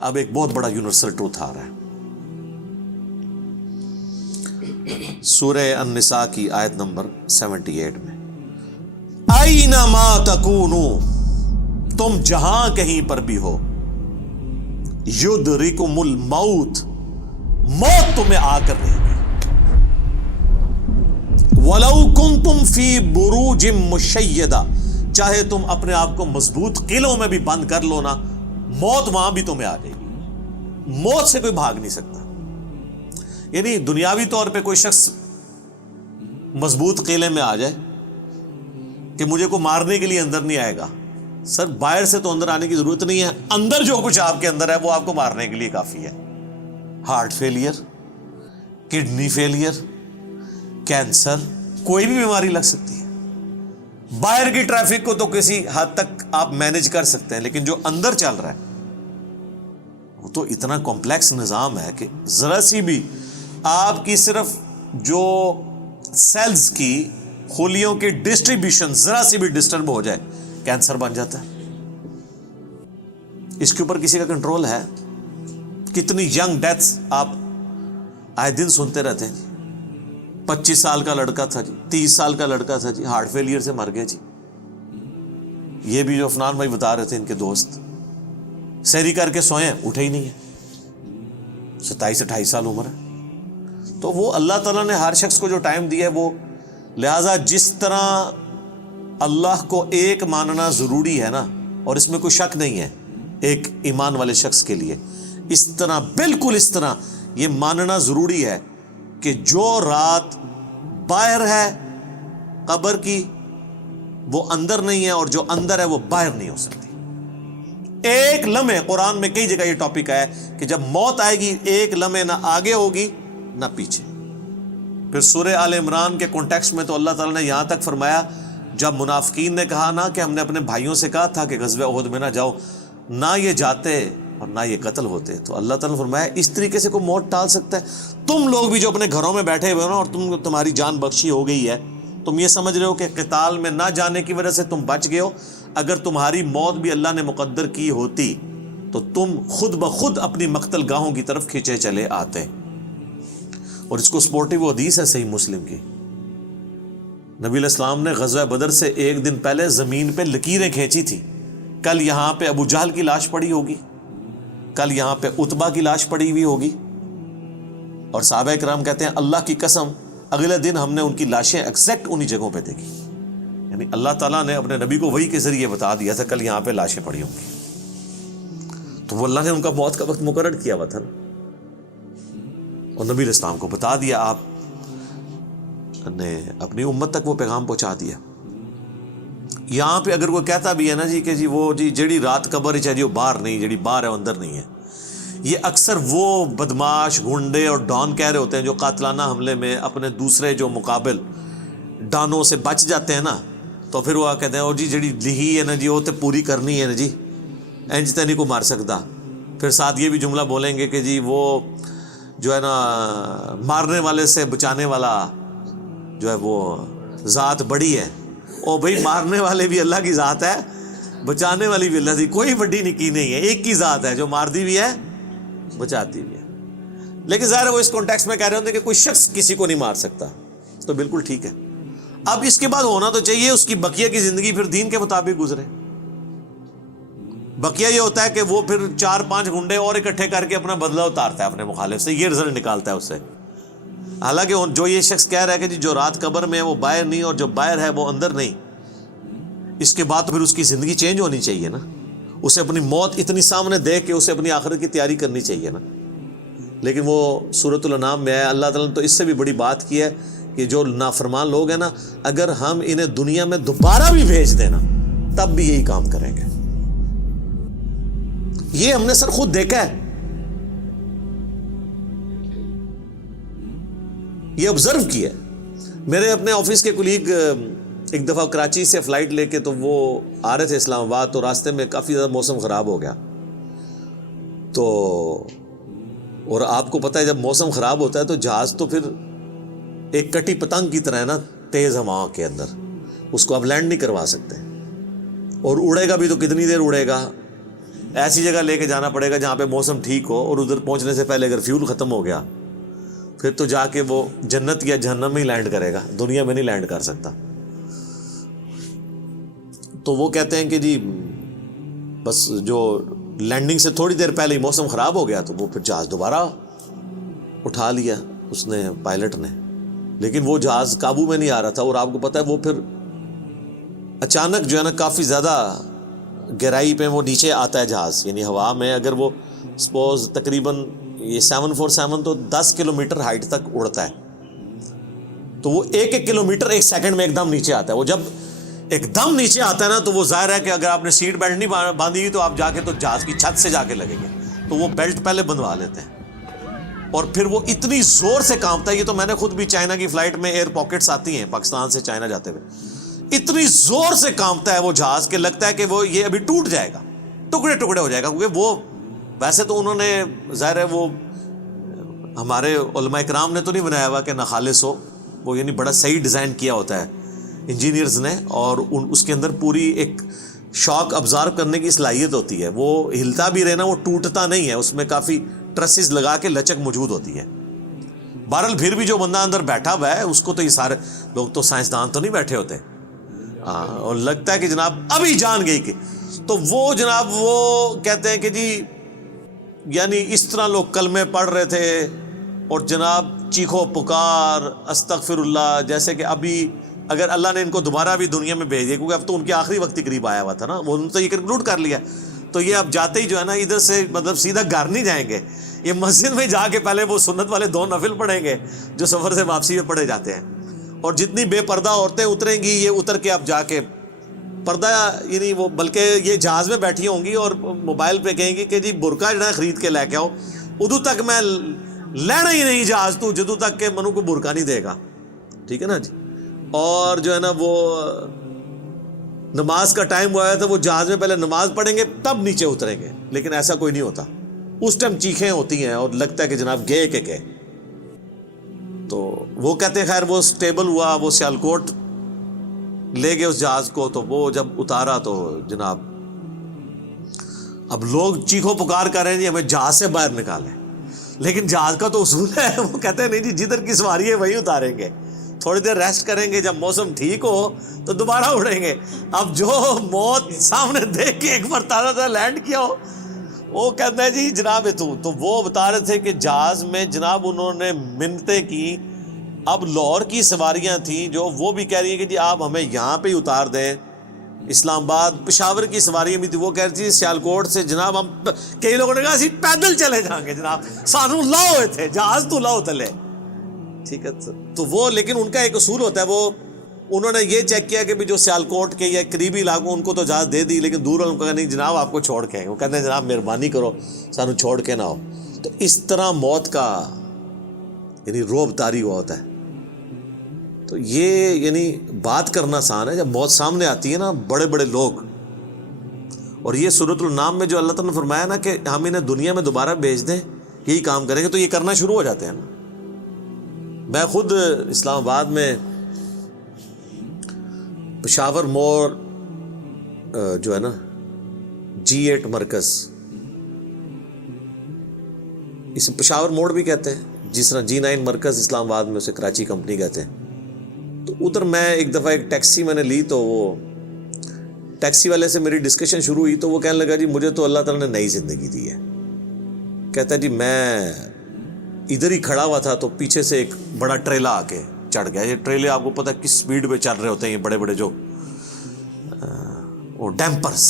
اب ایک بہت بڑا یونیورسل ٹروتھ آ رہا ہے. سورہ النساء کی آیت نمبر 78 میں، اینما تکونوا، تم جہاں کہیں پر بھی ہو، یدرکم الموت، موت تمہیں آ کر رہے گی. وَلَوْ كُنْتُمْ فِي بُرُوجٍ مُشَيَّدَةٍ، چاہے تم اپنے آپ کو مضبوط قلعوں میں بھی بند کر لو نا، موت وہاں بھی تمہیں آ جائے گی. موت سے کوئی بھاگ نہیں سکتا. یعنی دنیاوی طور پہ کوئی شخص مضبوط قلعے میں آ جائے کہ مجھے کو مارنے کے لیے اندر نہیں آئے گا، سر باہر سے تو اندر آنے کی ضرورت نہیں ہے، اندر جو کچھ آپ کے اندر ہے وہ آپ کو مارنے کے لیے کافی ہے. Heart failure, kidney failure, cancer, کوئی بھی بیماری لگ سکتی ہے. باہر کی ٹریفک کو تو کسی حد تک آپ مینج کر سکتے ہیں، لیکن جو اندر چل رہا ہے وہ تو اتنا کمپلیکس نظام ہے کہ ذرا سی بھی آپ کی صرف جو سیلز کی خلیوں کی ڈسٹریبیوشن ذرا سی بھی ڈسٹرب ہو جائے، کینسر بن جاتا ہے. اس کے اوپر کسی کا کنٹرول ہے؟ کتنی ینگ ڈیتھس آپ آئے دن سنتے رہتے ہیں. 25 سال کا لڑکا تھا جی، 30 سال کا لڑکا تھا جی، ہارٹ فیلئر سے مر گیا جی. یہ بھی جو عفنان بھائی بتا رہے تھے، ان کے دوست سحری کر کے سوئے ہیں، اٹھے ہی نہیں ہے، 27-28 سال عمر ہے. تو وہ اللہ تعالیٰ نے ہر شخص کو جو ٹائم دیا ہے وہ، لہٰذا جس طرح اللہ کو ایک ماننا ضروری ہے نا، اور اس میں کوئی شک نہیں ہے ایک ایمان والے شخص کے لیے، اس طرح بالکل اس طرح یہ ماننا ضروری ہے کہ جو رات باہر ہے قبر کی وہ اندر نہیں ہے، اور جو اندر ہے وہ باہر نہیں ہو سکتی. ایک لمحے، قرآن میں کئی جگہ یہ ٹاپک ہے کہ جب موت آئے گی ایک لمحے نہ آگے ہوگی نہ پیچھے. پھر سورہ آل عمران کے کانٹیکسٹ میں تو اللہ تعالیٰ نے یہاں تک فرمایا، جب منافقین نے کہا نا کہ ہم نے اپنے بھائیوں سے کہا تھا کہ غزوہ احد میں نہ جاؤ، نہ یہ جاتے اور نہ یہ قتل ہوتے، تو اللہ تعالیٰ نے فرمایا اس طریقے سے کوئی موت ٹال سکتا ہے؟ تم لوگ بھی جو اپنے گھروں میں بیٹھے ہوئے ہو نا، اور تمہاری جان بخشی ہو گئی ہے، تم یہ سمجھ رہے ہو کہ قتال میں نہ جانے کی وجہ سے تم بچ گئے ہو. اگر تمہاری موت بھی اللہ نے مقدر کی ہوتی تو تم خود بخود اپنی مقتل گاہوں کی طرف کھینچے چلے آتے. اور اس کو سپورٹیو حدیث ہے صحیح مسلم کی، نبی علیہ السلام نے غزوہ بدر سے ایک دن پہلے زمین پہ لکیریں کھینچی تھی. کل یہاں پہ ابو جہل کی لاش پڑی ہوگی، کل یہاں پہ عتبہ کی لاش پڑی ہوئی ہوگی، اور صحابہ کرام کہتے ہیں اللہ کی قسم اگلے دن ہم نے ان کی لاشیں ایگزیکٹ انہی جگہوں پہ دیکھی. یعنی اللہ تعالیٰ نے اپنے نبی کو وحی کے ذریعے بتا دیا تھا کل یہاں پہ لاشیں پڑی ہوں گی. تو وہ اللہ نے ان کا موت کا وقت مقرر کیا ہوا تھا نا، اور نبی علیہ السلام کو بتا دیا، آپ نے اپنی امت تک وہ پیغام پہنچا دیا. یہاں پہ اگر کوئی کہتا بھی ہے نا جی کہ جی وہ جی جیڑی رات قبر ہے جی وہ باہر نہیں، جیڑی باہر ہے وہ اندر نہیں ہے، یہ اکثر وہ بدماش گنڈے اور ڈان کہہ رہے ہوتے ہیں جو قاتلانہ حملے میں اپنے دوسرے جو مقابل ڈانوں سے بچ جاتے ہیں نا، تو پھر وہ کہتے ہیں او جی جیڑی لہی ہے نا جی وہ تو پوری کرنی ہے نا جی، انج تے نہیں کو مار سکتا. پھر ساتھ یہ بھی جملہ بولیں گے کہ جی وہ جو ہے نا مارنے والے سے بچانے والا جو ہے وہ ذات بڑی ہے. او بھائی مارنے والے بھی اللہ کی ذات ہے، بچانے والی بھی اللہ کی، کوئی بڑی نکی نہیں ہے، ایک کی ذات ہے جو مارتی بھی ہے بچاتی بھی ہے. لیکن ظاہر ہے وہ اس کانٹیکس میں کہہ رہے ہوتے ہیں کہ کوئی شخص کسی کو نہیں مار سکتا، تو بالکل ٹھیک ہے. اب اس کے بعد ہونا تو چاہیے اس کی بقیہ کی زندگی پھر دین کے مطابق گزرے. بقیہ یہ ہوتا ہے کہ وہ پھر 4-5 گنڈے اور اکٹھے کر کے اپنا بدلہ اتارتا ہے اپنے مخالف سے، یہ رزلٹ نکالتا ہے اس سے. حالانکہ جو یہ شخص کہہ رہا ہے کہ جی جو رات قبر میں ہے وہ باہر نہیں اور جو باہر ہے وہ اندر نہیں، اس کے بعد تو پھر اس کی زندگی چینج ہونی چاہیے نا، اسے اپنی موت اتنی سامنے دیکھ کے اسے اپنی آخرت کی تیاری کرنی چاہیے نا. لیکن وہ سورۃ الانعام میں ہے، اللہ تعالیٰ نے تو اس سے بھی بڑی بات کی ہے کہ جو نافرمان لوگ ہیں نا، اگر ہم انہیں دنیا میں دوبارہ بھی بھیج دینا تب بھی یہی کام کریں گے. یہ ہم نے سر خود دیکھا ہے، یہ آبزرو کیا ہے. میرے اپنے آفس کے کولیگ ایک دفعہ کراچی سے فلائٹ لے کے تو وہ آ رہے تھے اسلام آباد، تو راستے میں کافی زیادہ موسم خراب ہو گیا. تو اور آپ کو پتہ ہے جب موسم خراب ہوتا ہے تو جہاز تو پھر ایک کٹی پتنگ کی طرح ہے نا، تیز ہواؤں کے اندر اس کو آپ لینڈ نہیں کروا سکتے، اور اڑے گا بھی تو کتنی دیر اڑے گا، ایسی جگہ لے کے جانا پڑے گا جہاں پہ موسم ٹھیک ہو، اور ادھر پہنچنے سے پہلے اگر فیول ختم ہو گیا پھر تو جا کے وہ جنت یا جہنم میں ہی لینڈ کرے گا، دنیا میں نہیں لینڈ کر سکتا۔ تو وہ کہتے ہیں کہ جی بس جو لینڈنگ سے تھوڑی دیر پہلے ہی موسم خراب ہو گیا تو وہ پھر جہاز دوبارہ اٹھا لیا اس نے، پائلٹ نے، لیکن وہ جہاز قابو میں نہیں آ رہا تھا۔ اور آپ کو پتہ ہے وہ پھر اچانک جو ہے نا کافی زیادہ گہرائی پہ وہ نیچے آتا ہے جہاز، یعنی ہوا میں اگر وہ سپوز تقریباً یہ 747 تو 10 کلومیٹر ہائٹ تک اڑتا ہے، تو وہ ایک کلومیٹر 1 سیکنڈ میں ایک دم نیچے آتا ہے۔ وہ جب ایک دم نیچے آتا ہے نا تو وہ ظاہر ہے کہ اگر آپ نے سیٹ بیلٹ نہیں باندھی گی تو آپ جا کے تو جہاز کی چھت سے جا کے لگیں گے، تو وہ بیلٹ پہلے بندھوا لیتے ہیں، اور پھر وہ اتنی زور سے کانپتا ہے۔ یہ تو میں نے خود بھی چائنا کی فلائٹ میں ایئر پاکٹس آتی ہیں پاکستان سے چائنا جاتے ہوئے، اتنی زور سے کانپتا ہے وہ جہاز کہ لگتا ہے کہ وہ یہ ابھی ٹوٹ جائے گا، ٹکڑے ٹکڑے ہو جائے گا، کیونکہ وہ ویسے تو انہوں نے ظاہر ہے وہ ہمارے علماء کرام نے تو نہیں بنایا ہوا کہ نہ خالص ہو، وہ یعنی بڑا صحیح ڈیزائن کیا ہوتا ہے انجینئرز نے، اور اس کے اندر پوری ایک شاک ابزارو کرنے کی صلاحیت ہوتی ہے، وہ ہلتا بھی رہنا، وہ ٹوٹتا نہیں ہے، اس میں کافی ٹرسز لگا کے لچک موجود ہوتی ہے۔ بہرحال پھر بھی جو بندہ اندر بیٹھا ہوا ہے اس کو تو یہ سارے لوگ تو سائنسدان تو نہیں بیٹھے ہوتے، اور لگتا ہے کہ جناب ابھی جان گئی کہ، تو وہ جناب وہ کہتے ہیں کہ جی یعنی اس طرح لوگ کلمے پڑھ رہے تھے اور جناب چیخو پکار استغفر اللہ، جیسے کہ ابھی اگر اللہ نے ان کو دوبارہ بھی دنیا میں بھیج دیا، کیونکہ اب تو ان کے آخری وقت قریب آیا ہوا تھا نا، وہ ان تو یہ کنکلوڈ کر لیا، تو یہ اب جاتے ہی جو ہے نا ادھر سے مطلب سیدھا گھر نہیں جائیں گے، یہ مسجد میں جا کے پہلے وہ سنت والے 2 نفل پڑھیں گے جو سفر سے واپسی میں پڑھے جاتے ہیں، اور جتنی بے پردہ عورتیں اتریں گی یہ اتر کے اب جا کے پردہ یعنی وہ بلکہ یہ جہاز میں بیٹھی ہوں گی اور موبائل پہ کہیں گی کہ جی برقع جو ہے خرید کے لے کے آؤ، ادو تک میں لینا ہی نہیں جہاز تو جدو تک کہ منو کو برقع نہیں دے گا، ٹھیک ہے نا جی۔ اور جو ہے نا وہ نماز کا ٹائم ہوا ہے تو وہ جہاز میں پہلے نماز پڑھیں گے تب نیچے اتریں گے، لیکن ایسا کوئی نہیں ہوتا، اس ٹائم چیخیں ہوتی ہیں اور لگتا ہے کہ جناب گئے کہ گئے۔ تو وہ کہتے ہیں خیر وہ سٹیبل ہوا، وہ سیالکوٹ لے گئے اس جہاز کو، تو وہ جب اتارا تو جناب اب لوگ چیخو پکار کر رہے ہیں جی ہمیں جہاز سے باہر نکالیں، لیکن جہاز کا تو اصول ہے، وہ کہتے ہیں نہیں جی جدھر کی سواری ہے وہیں اتاریں گے، تھوڑی دیر ریسٹ کریں گے، جب موسم ٹھیک ہو تو دوبارہ اڑیں گے۔ اب جو موت سامنے دیکھ کے ایک بار تازہ لینڈ کیا ہو، وہ کہتے ہیں جی جناب تو وہ بتا رہے تھے کہ جہاز میں جناب انہوں نے منتیں کی، اب لاہور کی سواریاں تھیں جو وہ بھی کہہ رہی ہیں کہ جی آپ ہمیں یہاں پہ ہی اتار دیں، اسلام آباد پشاور کی سواریاں بھی تھی، وہ کہہ رہی تھی سیالکوٹ سے جناب ہم، کئی لوگوں نے کہا اسی پیدل چلے جائیں گے جناب، سانو لاؤ ہوئے تھے جہاز تو لاؤ تلے، ٹھیک ہے۔ تو وہ لیکن ان کا ایک اصول ہوتا ہے، وہ انہوں نے یہ چیک کیا کہ بھی جو سیالکوٹ کے یا قریبی علاقوں ان کو تو اجازت دے دی، لیکن دور والوں کو کہا نہیں جناب آپ کو چھوڑ کے آئیں، وہ کہتے ہیں جناب مہربانی کرو سانو چھوڑ کے نہ ہو۔ تو اس طرح موت کا یعنی روب طاری ہوا ہوتا ہے۔ تو یہ یعنی بات کرنا آسان ہے، جب موت سامنے آتی ہے نا بڑے بڑے لوگ، اور یہ سورۃ النام میں جو اللہ تعالیٰ نے فرمایا نا کہ ہم انہیں دنیا میں دوبارہ بھیج دیں یہی کام کریں گے، تو یہ کرنا شروع ہو جاتے ہیں نا۔ میں خود اسلام آباد میں پشاور موڑ جو ہے نا G8 مرکز، اسے پشاور موڑ بھی کہتے ہیں، جس طرح G9 مرکز اسلام آباد میں اسے کراچی کمپنی کہتے ہیں۔ تو ادھر میں ایک دفعہ ایک ٹیکسی میں نے لی، تو وہ ٹیکسی والے سے میری ڈسکشن شروع ہوئی، تو وہ کہنے لگا جی مجھے تو اللہ تعالیٰ نے نئی زندگی دی ہے۔ کہتا ہے جی میں ادھر ہی کھڑا ہوا تھا تو پیچھے سے ایک بڑا ٹریلا آ کے چڑھ گیا۔ یہ ٹریلے آپ کو پتہ ہے کس سپیڈ پہ چل رہے ہوتے ہیں، یہ بڑے بڑے جو وہ ڈیمپرز،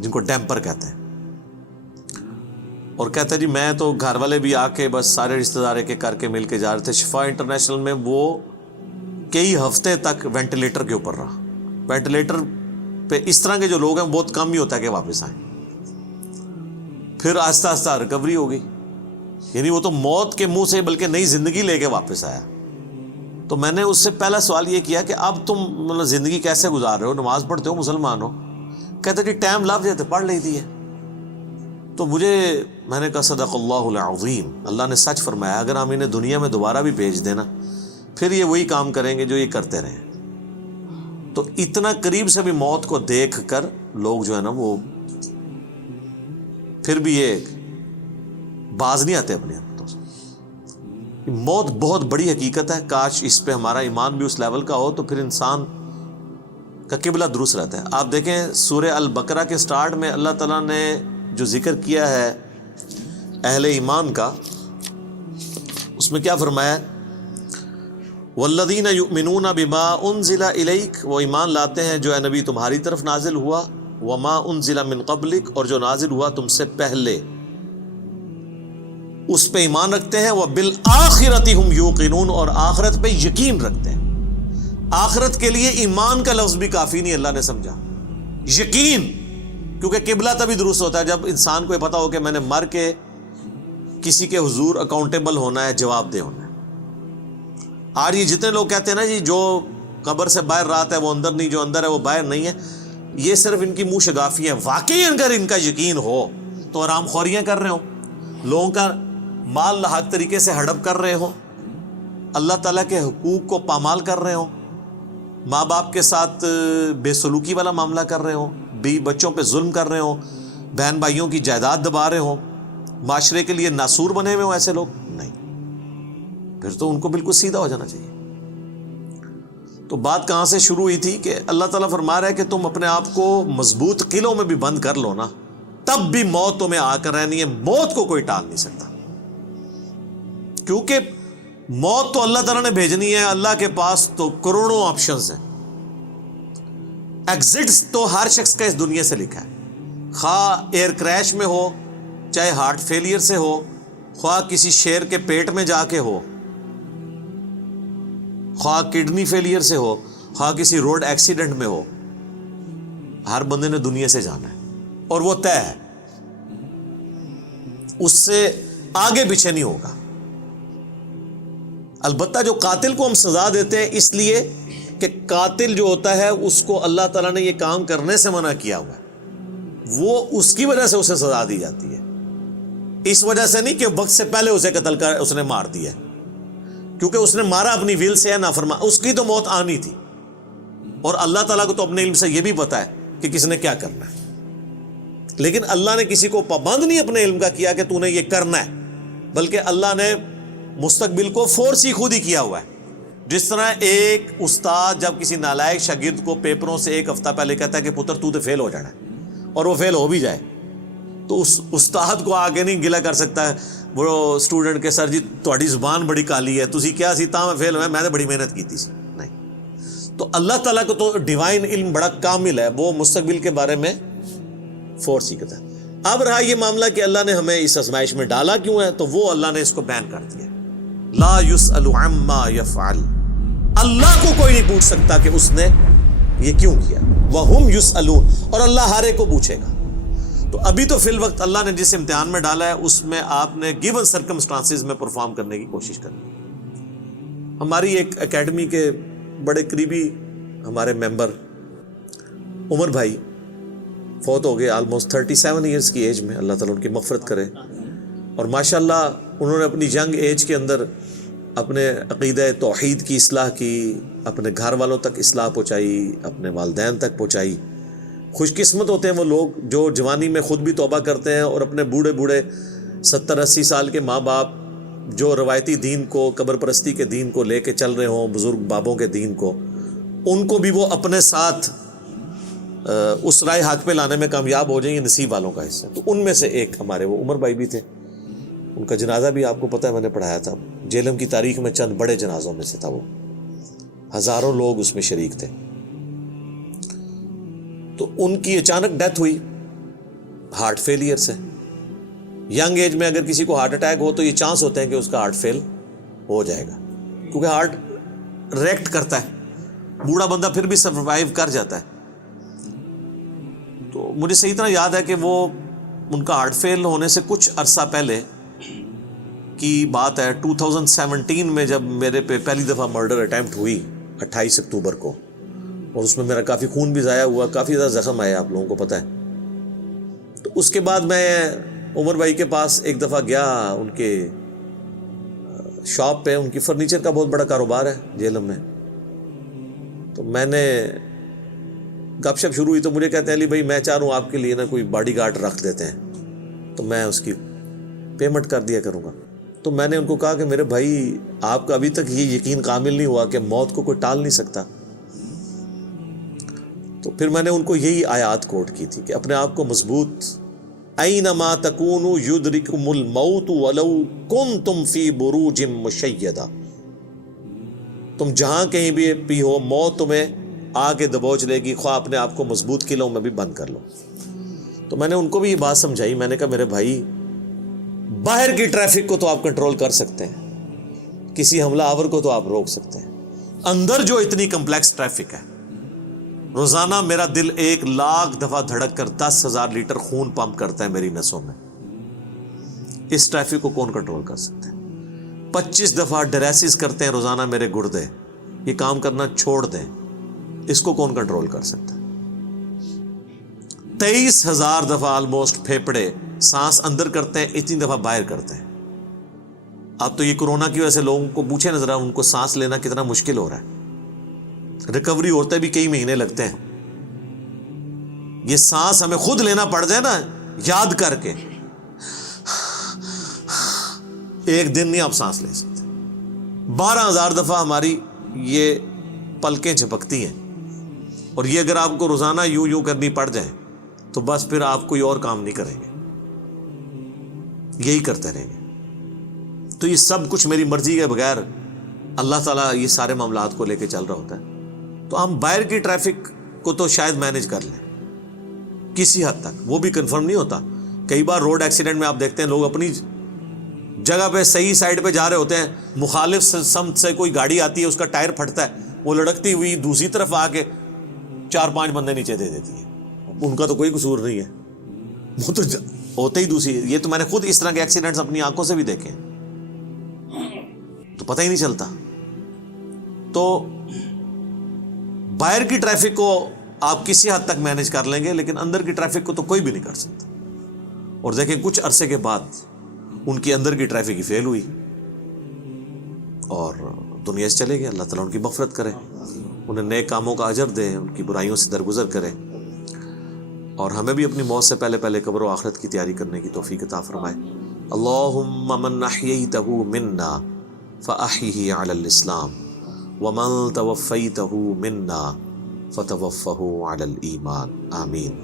جن کو ڈیمپر کہتے ہیں۔ اور کہتا ہے جی میں تو گھر والے بھی آ کے بس سارے رشتہ دار کے کر کے مل کے جا رہے تھے۔ شفا انٹرنیشنل میں وہ کئی ہفتے تک وینٹیلیٹر کے اوپر رہا۔ وینٹیلیٹر پہ اس طرح کے جو لوگ ہیں بہت کم ہی ہوتا ہے کہ واپس آئیں، پھر آہستہ آہستہ ریکوری ہو گئی، یعنی وہ تو موت کے منہ سے بلکہ نئی زندگی لے کے واپس آیا۔ تو میں نے اس سے پہلا سوال یہ کیا کہ اب تم مطلب زندگی کیسے گزار رہے ہو، نماز پڑھتے ہو، مسلمان ہو؟ کہتے جی ٹائم لگ جاتے پڑھ لیتی ہے۔ تو میں نے کہا صدق اللہ العظیم، اللہ نے سچ فرمایا، اگر ہم انہیں دنیا میں دوبارہ بھی بھیج دینا پھر یہ وہی کام کریں گے جو یہ کرتے رہے۔ تو اتنا قریب سے بھی موت کو دیکھ کر لوگ جو ہے نا وہ پھر بھی یہ باز نہیں آتے اپنے حرکتوں سے۔ موت بہت بڑی حقیقت ہے، کاش اس پہ ہمارا ایمان بھی اس لیول کا ہو تو پھر انسان کا قبلہ درست رہتا ہے۔ آپ دیکھیں سورہ البقرہ کے سٹارٹ میں اللہ تعالیٰ نے جو ذکر کیا ہے اہل ایمان کا، اس میں کیا فرمایا؟ والذین یؤمنون بما انزل الیک، وہ ایمان لاتے ہیں جو اے نبی تمہاری طرف نازل ہوا، وما انزل من قبلک، اور جو نازل ہوا تم سے پہلے، اس پہ ایمان رکھتے ہیں، وبالآخرۃ ہم یوقنون، اور آخرت پہ یقین رکھتے ہیں۔ آخرت کے لیے ایمان کا لفظ بھی کافی نہیں، اللہ نے سمجھا یقین، کیونکہ قبلہ تبھی درست ہوتا ہے جب انسان کو یہ پتا ہو کہ میں نے مر کے کسی کے حضور اکاؤنٹیبل ہونا ہے، جواب دہ ہونا ہے۔ آج یہ جتنے لوگ کہتے ہیں نا جی جو قبر سے باہر رات ہے وہ اندر نہیں، جو اندر ہے وہ باہر نہیں ہے، یہ صرف ان کی منہ شگافی ہے۔ واقعی اگر ان کا یقین ہو تو حرام خوریاں کر رہے ہوں، لوگوں کا مال لاحق طریقے سے ہڑپ کر رہے ہوں، اللہ تعالیٰ کے حقوق کو پامال کر رہے ہوں، ماں باپ کے ساتھ بے سلوکی والا معاملہ کر رہے ہوں، بیوی بچوں پہ ظلم کر رہے ہوں، بہن بھائیوں کی جائیداد دبا رہے ہوں، معاشرے کے لیے ناسور بنے ہوئے ہوں، ایسے لوگ نہیں، پھر تو ان کو بالکل سیدھا ہو جانا چاہیے۔ تو بات کہاں سے شروع ہوئی تھی کہ اللہ تعالیٰ فرما رہا ہے کہ تم اپنے آپ کو مضبوط قلعوں میں بھی بند کر لو نا، تب بھی موت تمہیں آ کر رہنی ہے، موت کو کوئی ٹال نہیں سکتا، کیونکہ موت تو اللہ تعالیٰ نے بھیجنی ہے۔ اللہ کے پاس تو کروڑوں آپشنز ہیں، ایگزٹس تو ہر شخص کا اس دنیا سے لکھا ہے، خواہ ایئر کریش میں ہو، چاہے ہارٹ فیلئر سے ہو، خواہ کسی شیر کے پیٹ میں جا کے ہو، خواہ کڈنی فیلئر سے ہو، خواہ کسی روڈ ایکسیڈنٹ میں ہو، ہر بندے نے دنیا سے جانا ہے اور وہ طے ہے، اس سے آگے پیچھے نہیں ہوگا۔ البتہ جو قاتل کو ہم سزا دیتے ہیں اس لیے کہ قاتل جو ہوتا ہے اس کو اللہ تعالیٰ نے یہ کام کرنے سے منع کیا ہوا ہے، وہ اس کی وجہ سے اسے سزا دی جاتی ہے، اس وجہ سے نہیں کہ وقت سے پہلے اسے قتل کر اس نے مار دیا، کیونکہ اس نے مارا اپنی ویل سے ہے، نافرمان، اس کی تو موت آنی تھی، اور اللہ تعالیٰ کو تو اپنے علم سے یہ بھی پتا ہے کہ کس نے کیا کرنا ہے، لیکن اللہ نے کسی کو پابند نہیں اپنے علم کا کیا کہ تو نے یہ کرنا ہے، بلکہ اللہ نے مستقبل کو فورس ہی خود ہی کیا ہوا ہے۔ جس طرح ایک استاد جب کسی نالائق شاگرد کو پیپروں سے ایک ہفتہ پہلے کہتا ہے کہ پتر تو فیل ہو جانا ہے، اور وہ فیل ہو بھی جائے، تو اس استاد کو آگے نہیں گلا کر سکتا ہے وہ اسٹوڈنٹ کہ سر جی تہاڈی زبان بڑی کالی ہے، تسی کیا سی تاں میں فیل ہویا، میں نے بڑی محنت کی سی، نہیں۔ تو اللہ تعالیٰ کو تو ڈیوائن علم بڑا کامل ہے، وہ مستقبل کے بارے میں فورس ہی کرتا ہے۔ اب رہا یہ معاملہ کہ اللہ نے ہمیں اس آزمائش میں ڈالا کیوں ہے، تو وہ اللہ نے اس کو بیان کر دیا، لا یسأل عما یفعل، اللہ کو کوئی نہیں پوچھ سکتا کہ اس نے یہ کیوں کیا، وہم یسألون، اور اللہ ہر ایک کو پوچھے گا۔ تو ابھی تو فی الوقت اللہ نے جس امتحان میں ڈالا ہے اس میں آپ نے گیون سرکمسٹانسز میں پرفارم کرنے کی کوشش کرنی۔ ہماری ایک اکیڈمی کے بڑے قریبی ہمارے ممبر عمر بھائی فوت ہو گئے، آلموسٹ 37 ایئرس کی ایج میں، اللہ تعالیٰ ان کی مغفرت کرے، اور ماشاءاللہ انہوں نے اپنی ینگ ایج کے اندر اپنے عقیدہ توحید کی اصلاح کی، اپنے گھر والوں تک اصلاح پہنچائی، اپنے والدین تک پہنچائی۔ خوش قسمت ہوتے ہیں وہ لوگ جو جوانی میں خود بھی توبہ کرتے ہیں اور اپنے بوڑھے 70-80 سال کے ماں باپ جو روایتی دین کو، قبر پرستی کے دین کو لے کے چل رہے ہوں، بزرگ بابوں کے دین کو، ان کو بھی وہ اپنے ساتھ اس رائے حق پہ لانے میں کامیاب ہو جائیں، یہ نصیب والوں کا حصہ۔ تو ان میں سے ایک ہمارے وہ عمر بھائی بھی تھے، ان کا جنازہ بھی آپ کو پتہ ہے میں نے پڑھایا تھا، جیلم کی تاریخ میں چند بڑے جنازوں میں سے تھا، وہ ہزاروں لوگ اس میں شریک تھے۔ تو ان کی اچانک ڈیتھ ہوئی ہارٹ فیلئر سے۔ ینگ ایج میں اگر کسی کو ہارٹ اٹیک ہو تو یہ چانس ہوتے ہیں کہ اس کا ہارٹ فیل ہو جائے گا، کیونکہ ہارٹ ریئیکٹ کرتا ہے، بوڑھا بندہ پھر بھی سروائیو کر جاتا ہے۔ تو مجھے صحیح طرح یاد ہے کہ وہ ان کا ہارٹ فیل ہونے سے کچھ عرصہ پہلے کی بات ہے، 2017 میں جب میرے پہ پہلی دفعہ مرڈر اٹیمپٹ ہوئی 28 اکتوبر کو، اور اس میں میرا کافی خون بھی ضائع ہوا، کافی زیادہ زخم آئے، آپ لوگوں کو پتہ ہے۔ تو اس کے بعد میں عمر بھائی کے پاس ایک دفعہ گیا، ان کے شاپ پہ، ان کی فرنیچر کا بہت بڑا کاروبار ہے جیلم میں۔ تو میں نے گپ شپ شروع ہوئی تو مجھے کہتے ہیں علی بھائی میں چاہ رہا ہوں آپ کے لیے نا کوئی باڈی گارڈ رکھ دیتے ہیں۔ تو تو میں اس کی پیمنٹ کر دیا کروں گا. تو میں نے ان کو کہا کہ میرے بھائی آپ کا ابھی تک یہ یقین کامل نہیں ہوا کہ موت کو کوئی ٹال نہیں سکتا. تو پھر میں نے ان کو یہی آیات کوٹ کی تھی کہ اپنے آپ کو مضبوط، اینما تکونوا یدرککم الموت ولو کنتم فی بروج مشیدہ، تم جہاں کہیں بھی ہو موت تمہیں آ کے دبوچ لے گی، خواہ اپنے آپ کو مضبوط قلعوں میں بھی بند کر لو. تو میں نے ان کو بھی یہ بات سمجھائی. میں نے کہا میرے بھائی باہر کی ٹریفک کو تو آپ کنٹرول کر سکتے ہیں، کسی حملہ آور کو تو آپ روک سکتے ہیں، اندر جو اتنی کمپلیکس ٹریفک ہے، روزانہ میرا دل 1,00,000 دفعہ دھڑک کر 10,000 لیٹر خون پمپ کرتا ہے میری نسوں میں، اس ٹریفک کو کون کنٹرول کر سکتا ہے؟ 25 دفعہ ڈریسز کرتے ہیں روزانہ میرے گردے، یہ کام کرنا چھوڑ دیں، اس کو کون کنٹرول کر سکتا ہے؟ 23,000 دفعہ آلموسٹ پھیپڑے سانس اندر کرتے ہیں، اتنی دفعہ باہر کرتے ہیں. اب تو یہ کورونا کی وجہ سے لوگوں کو پوچھے نظر ان کو سانس لینا کتنا مشکل ہو رہا ہے، ریکوری ہوتے بھی کئی مہینے لگتے ہیں. یہ سانس ہمیں خود لینا پڑ جائے نا یاد کر کے، ایک دن نہیں آپ سانس لے سکتے. 12,000 دفعہ ہماری یہ پلکیں جھپکتی ہیں، اور یہ اگر آپ کو روزانہ یوں کرنی پڑ جائے تو بس پھر آپ کوئی اور کام نہیں کریں گے، یہی کرتے رہیں گے. تو یہ سب کچھ میری مرضی کے بغیر اللہ تعالیٰ یہ سارے معاملات کو لے کے چل رہا ہوتا ہے. تو ہم باہر کی ٹریفک کو تو شاید مینج کر لیں کسی حد تک، وہ بھی کنفرم نہیں ہوتا. کئی بار روڈ ایکسیڈنٹ میں آپ دیکھتے ہیں لوگ اپنی جگہ پہ صحیح سائڈ پہ جا رہے ہوتے ہیں، مخالف سمت سے کوئی گاڑی آتی ہے، اس کا ٹائر پھٹتا ہے، وہ لڑکتی ہوئی دوسری طرف آ کے 4-5 بندے نیچے دے دیتی ہے. ان کا تو کوئی قصور نہیں ہے، وہ تو ہوتے ہی دوسری. یہ تو میں نے خود اس طرح کے ایکسیڈنٹس اپنی آنکھوں سے بھی دیکھے ہیں، تو پتہ ہی نہیں چلتا. تو باہر کی ٹریفک کو آپ کسی حد تک مینج کر لیں گے، لیکن اندر کی ٹریفک کو تو کوئی بھی نہیں کر سکتا. اور دیکھیں کچھ عرصے کے بعد ان کی اندر کی ٹریفک ہی فیل ہوئی اور دنیا سے چلے گئے. اللہ تعالیٰ ان کی مغفرت کرے، انہیں نئے کاموں کا اجر دے، ان کی برائیوں سے درگزر کرے، اور ہمیں بھی اپنی موت سے پہلے قبر و آخرت کی تیاری کرنے کی توفیق عطا فرمائے. اللہم من احییتہ منا فاحیہ علی الاسلام ومن توفیتہ منا فتوفہ علی الایمان. آمین.